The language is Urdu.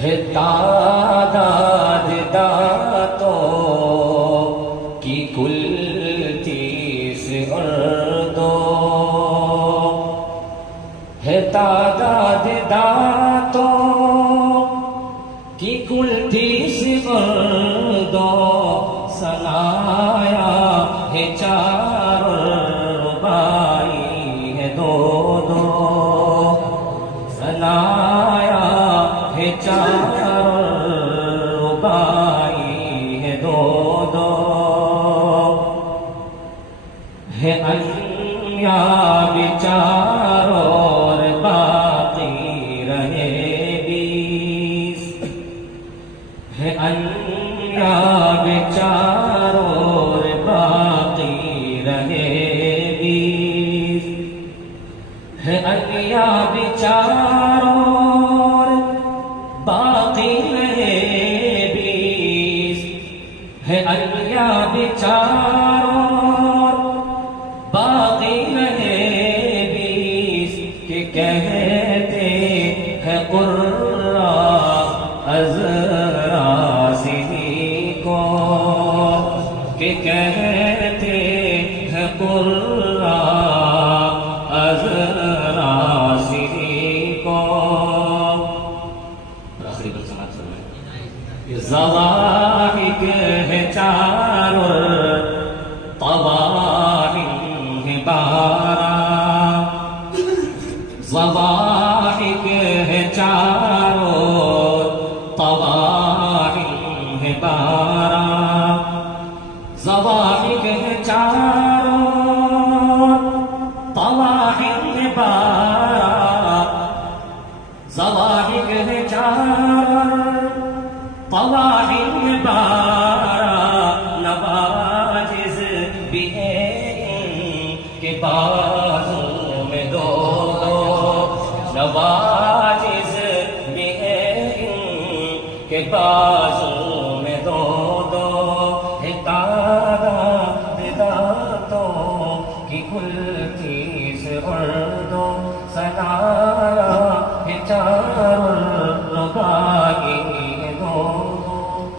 ہے تعداد دانتوں کی کل 30 اردو، ہے تعداد دانتوں کی کل 30 اردو، سنایا ہے 4 ربائی ہے 2 سنایا ہے 4 ربائی ہے 2 ہے انیاب 4 اور باقی رہے 20 ہے انیاب 4 اور باقی رہے 20 ہے انیاب 4 اور باقی رہے 20 ہے انیاب 4 اور باقی رہے 20 کہ کہتے ہیں قرہ ازراسلی کو، کہ کہتے ہیں قرہ ازراسلی کو، آخری پر سماعت فرمائیں، ضواحک ہے 4 طواحن ہے 12، ضواحک ہے 4 طواحن ہے 12، ضواحک ہے 4 طواحن ہے 12، ضواحک ہے 4 طواحن ہے 12، نواجز بھی ہیں ان کے بازوں میں 2 نواجز بھی ہیں ان کے بازوں میں 2 ہے تعداد دانتوں کی کل 30 اردو، سنایا ہے 4